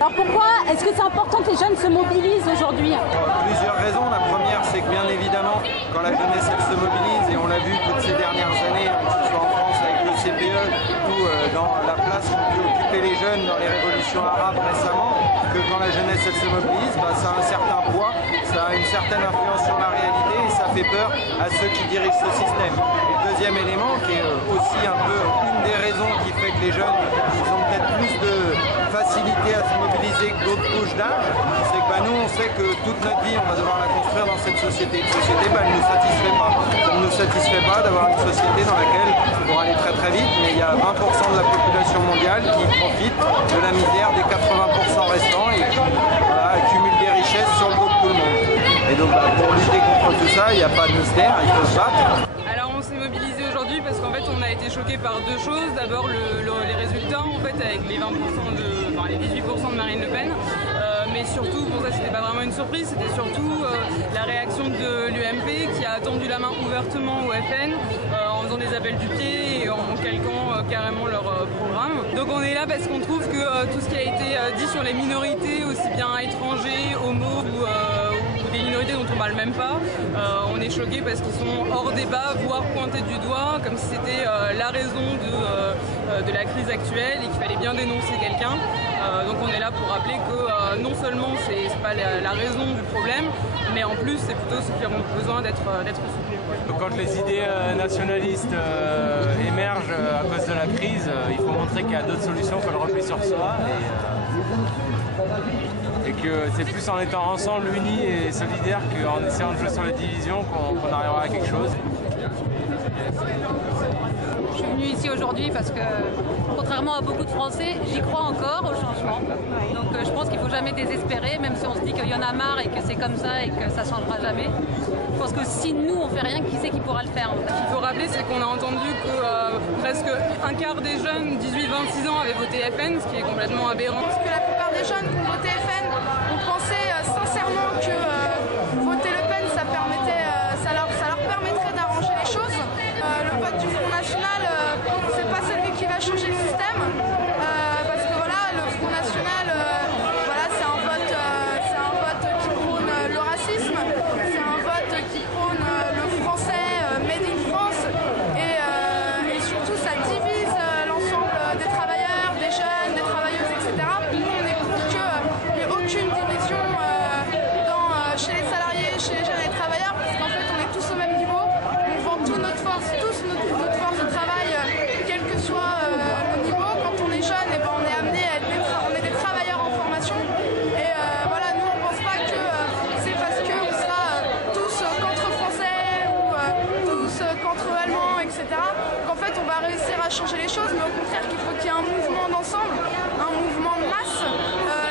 Alors pourquoi est-ce que c'est important que les jeunes se mobilisent aujourd'hui? Plusieurs raisons. La première, c'est que bien évidemment, quand la jeunesse elle se mobilise, et on l'a vu toutes ces dernières années, que ce soit en France avec le CPE ou dans la place qu'ont pu occuper les jeunes dans les révolutions arabes récemment, que quand la jeunesse elle se mobilise, ça a un certain poids, ça a une certaine influence sur la réalité et ça fait peur à ceux qui dirigent ce système. Et le deuxième élément, qui est aussi un peu une des raisons qui fait que les jeunes ils ont peut-être plus de facilité à se mobiliser que d'autres couches d'âge, c'est que nous on sait que toute notre vie on va devoir la construire dans cette société. Une société elle ne nous satisfait pas. Ça ne nous satisfait pas d'avoir une société dans laquelle, pour aller très très vite, mais il y a 20% de la population mondiale qui profite de la misère des 80% restants et qui accumule des richesses sur le dos de tout le monde. Et donc pour lutter contre tout ça, il n'y a pas de mystère, il faut se battre. Alors on s'est mobilisé aujourd'hui parce qu'en fait on a été choqué par deux choses. D'abord les résultats en fait avec les 20% les 18% de Marine Le Pen. Mais surtout, bon ça c'était pas vraiment une surprise, c'était surtout la réaction de l'UMP qui a tendu la main ouvertement au FN en faisant des appels du pied et en calquant carrément leur programme. Donc on est là parce qu'on trouve que tout ce qui a été dit sur les minorités, aussi bien étrangers, homo ou des minorités dont on parle même pas, on est choqués parce qu'ils sont hors débat, voire pointés du doigt, comme si c'était la raison de la crise actuelle et qu'il fallait bien dénoncer quelqu'un. Donc on est là pour rappeler que non seulement c'est pas la raison du problème, mais en plus c'est plutôt ceux qui ont besoin d'être soutenus. Quand les idées nationalistes émergent à cause de la crise, il faut montrer qu'il y a d'autres solutions que le repli sur soi. Et que c'est plus en étant ensemble unis et solidaires qu'en essayant de jouer sur les divisions qu'on arrivera à quelque chose. Je suis venue ici aujourd'hui parce que, contrairement à beaucoup de Français, j'y crois encore au changement. Donc je pense qu'il ne faut jamais désespérer, même si on se dit qu'il y en a marre et que c'est comme ça et que ça ne changera jamais. Je pense que si nous on fait rien, qui c'est qui pourra le faire en fait. Ce qu'il faut rappeler, c'est qu'on a entendu que presque un quart des jeunes 18-26 ans avaient voté FN, ce qui est complètement aberrant. Parce que la plupart des jeunes qui ont voté FN ont pensé sincèrement que voter Le Pen, ça leur permettrait d'arranger les choses. Le vote du Front National, c'est pas celui qui va changer le système. Parce que voilà, le Front National, c'est un vote qui prône le racisme, c'est un vote qui prône le français, made in France, et surtout ça divise l'ensemble des travailleurs, des jeunes, des travailleuses, etc. Nous, on est pour qu'il n'y ait aucune division chez les salariés, chez les jeunes et les travailleurs, parce qu'en fait, on est tous au même niveau, on vend toute notre force, notre force de travail, quel que soit le niveau. Quand on est jeune, on est amené à être des travailleurs en formation. Et voilà, nous, on ne pense pas que c'est parce qu'on sera tous contre français ou tous contre allemands, etc., qu'en fait, on va réussir à changer les choses, mais au contraire, qu'il faut qu'il y ait un mouvement d'ensemble, un mouvement de masse,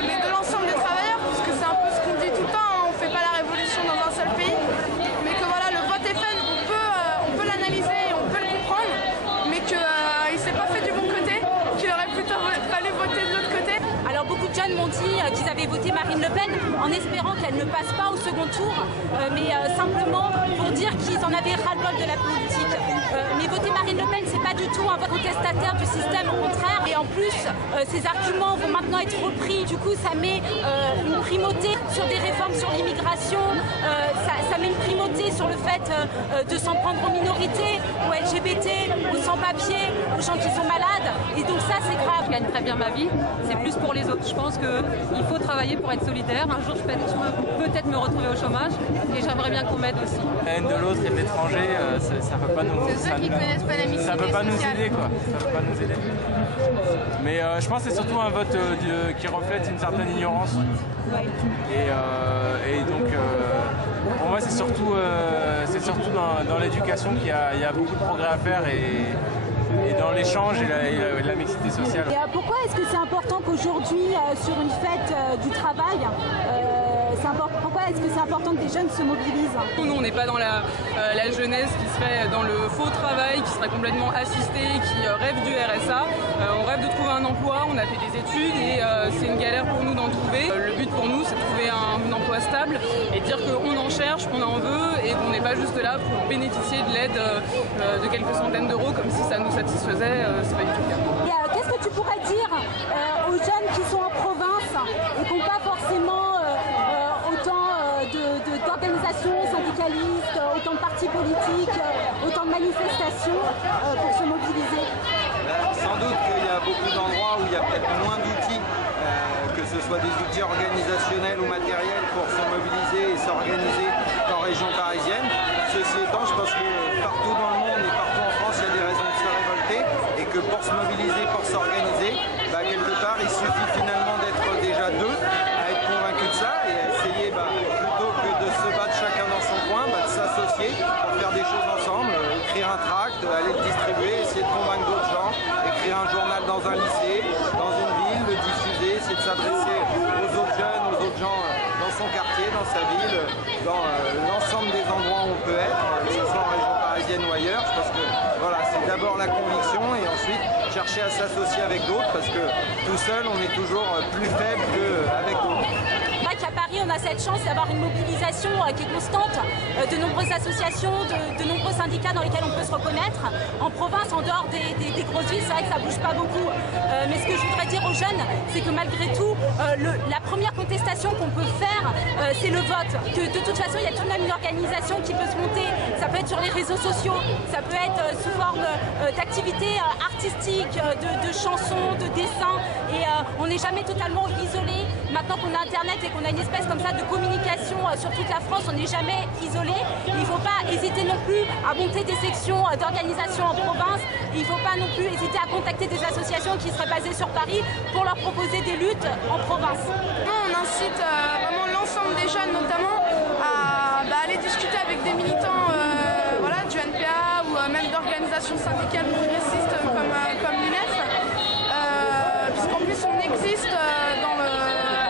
mais de l'ensemble des travailleurs, puisque c'est un peu ce qu'on dit tout le temps, on ne fait pas la révolution dans un seul pays, mais que voilà, le vote FN, on peut l'analyser, on peut le comprendre, mais qu'il ne s'est pas fait du bon côté, qu'il aurait plutôt fallu voter de l'autre côté. Alors beaucoup de jeunes m'ont dit qu'ils avaient voté Marine Le Pen en espérant qu'elle ne passe pas au second tour, mais simplement pour dire qu'ils en avaient ras-le-bol de la politique. Mais voter Marine Le Pen, c'est pas du tout un vote contestataire du système, au contraire. Et en plus, ces arguments vont maintenant être repris. Du coup, ça met une primauté sur des réformes sur l'immigration. Ça met une primauté sur le fait de s'en prendre aux minorités, aux LGBT, aux sans-papiers, aux gens qui sont malades. Et donc ça, c'est grave. Je gagne très bien ma vie, c'est plus pour les autres. Je pense qu'il faut travailler pour être solidaire. Un jour, je peux peut-être me retrouver au chômage et j'aimerais bien qu'on m'aide aussi. La haine de l'autre et de l'étranger, ça ne peut pas nous... C'est ceux qui connaissent pas la mixité Ça peut pas nous sociale. aider, quoi. Ça peut pas nous aider. Mais je pense que c'est surtout un vote qui reflète une certaine ignorance. Et donc, pour moi, c'est surtout dans l'éducation qu'il y a beaucoup de progrès à faire et dans l'échange et la mixité sociale. Et pourquoi est-ce que c'est important qu'aujourd'hui, sur une fête du travail, pourquoi est-ce que c'est important que des jeunes se mobilisent? Nous, on n'est pas dans la jeunesse qui serait dans le faux travail, qui serait complètement assistée, qui rêve du RSA. On rêve de trouver un emploi, on a fait des études et c'est une galère pour nous d'en trouver. Le but pour nous, c'est de trouver un emploi soit stable et dire qu'on en cherche, qu'on en veut et qu'on n'est pas juste là pour bénéficier de l'aide de quelques centaines d'euros comme si ça nous satisfaisait, c'est pas du tout le cas. Qu'est-ce que tu pourrais dire aux jeunes qui sont en province et qui n'ont pas forcément autant d'organisations syndicalistes, autant de partis politiques, autant de manifestations pour se mobiliser? Sans doute qu'il y a beaucoup d'endroits où il y a peut-être moins d'outils, que ce soit des outils organisationnels ou matériels pour se mobiliser et s'organiser qu'en région parisienne. Ceci étant, je pense que partout dans le monde et partout en France, il y a des raisons de se révolter et que pour se mobiliser, pour s'organiser, quelque part, il suffit finalement d'être déjà deux à être convaincu de ça et à essayer, plutôt que de se battre chacun dans son coin, de s'associer pour faire des choses ensemble, écrire un tract, aller le distribuer, essayer de convaincre d'autres gens, écrire un journal dans un lycée, dans une ville, le diffuser, essayer de s'adresser aux autres jeunes, aux autres gens dans son quartier, dans sa ville, dans l'ensemble des endroits où on peut être, que ce soit en région parisienne ou ailleurs. Je pense que voilà, c'est d'abord la conviction et ensuite chercher à s'associer avec d'autres parce que tout seul on est toujours plus faible qu'avec d'autres. À Paris, on a cette chance d'avoir une mobilisation qui est constante, de nombreuses associations, de nombreux syndicats dans lesquels on peut se reconnaître. En province, en dehors des grosses villes, c'est vrai que ça bouge pas beaucoup. Mais ce que je voudrais dire aux jeunes, c'est que malgré tout, la première contestation qu'on peut faire, c'est le vote. Que de toute façon, il y a tout de même une organisation qui peut se monter. Ça peut être sur les réseaux sociaux, ça peut être sous forme d'activités artistiques, de chansons, de dessins. Et on n'est jamais totalement isolé. Maintenant qu'on a Internet et qu'on a une espèce comme ça de communication sur toute la France, on n'est jamais isolé. Il ne faut pas hésiter non plus à monter des sections d'organisation en province. Il ne faut pas non plus hésiter à contacter des associations qui seraient basées sur Paris pour leur proposer des luttes en province. On incite vraiment l'ensemble des jeunes notamment à aller discuter avec des militants du NPA ou même d'organisations syndicales progressistes comme l'UNEF. Puisqu'en plus on existe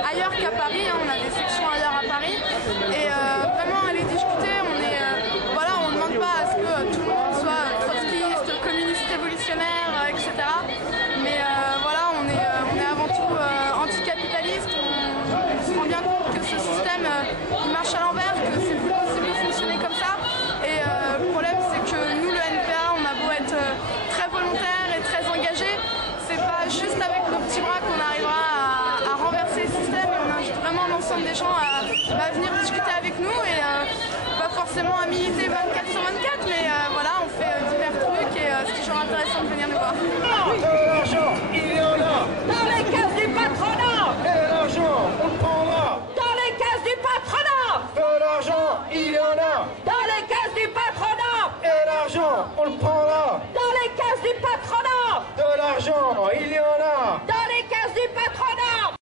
ailleurs qu'à Paris, on a des sections ailleurs à Paris et vraiment aller discuter, on ne demande pas à ce que tout le monde soit trotskiste, communiste révolutionnaire, etc. Mais on est avant tout anticapitaliste, on se rend bien compte que ce système il marche à l'envers, que c'est plus possible de fonctionner comme ça et le problème c'est que nous le NPA on a beau être très volontaire et très engagé, c'est pas juste avec nos petits bras qu'on arrivera à renverser le système et on invite vraiment l'ensemble des gens à venir discuter avec nous et pas forcément à militer 24/24 mais on fait divers trucs et c'est toujours intéressant de venir nous voir. De l'argent, il y en a dans les caisses du patronat et l'argent, on le prendra dans les caisses du patronat. De l'argent, il y en a dans les caisses du patronat et l'argent, on le prendra dans les caisses du patronat. De l'argent, il y en a dans les caisses du patronat.